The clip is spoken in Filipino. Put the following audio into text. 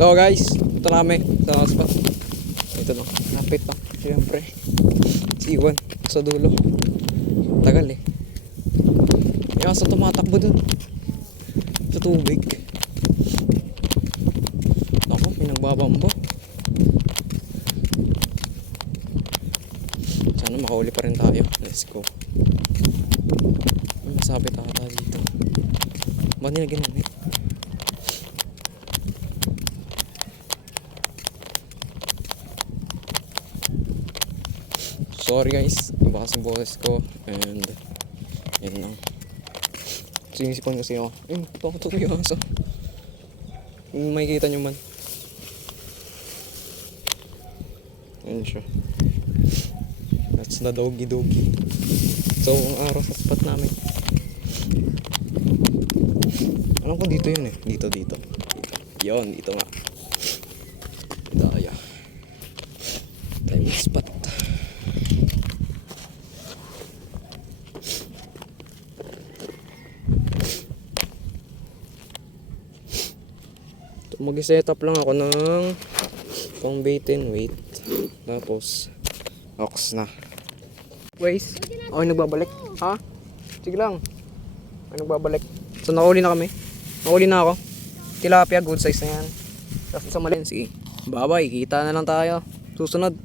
So guys, ito na kami sa spot. Ito no, lapit pa. Siyempre, siwan sa dulo. Tagal eh. Yung aso tumatakbo dun sa tubig. Ako, may nagbabamba. Sana makauli pa rin tayo. Let's go. May masabit ata dito. Ba nila ginamit? Sorry guys, iba kasi boses ko. And yan lang. Sinisipan kasi ako. Bakit ito yung aso? Kung makikita nyo man. Yan siya. That's the doggy. So ang araw sa spot namin. Alam ko dito yun eh. Dito. Yon, dito nga. Daya. Tayo may spot. Mag-setup lang ako ng pang bait and weight. Tapos ox na. Guys, ako nagbabalik. Ha? Sige lang. Ako nagbabalik. So nakahuli na kami. Nakahuli na ako. Tilapia, good size na yan. Tapos isang malin. Sige. Bye-bye. Kita na lang tayo. Susunod.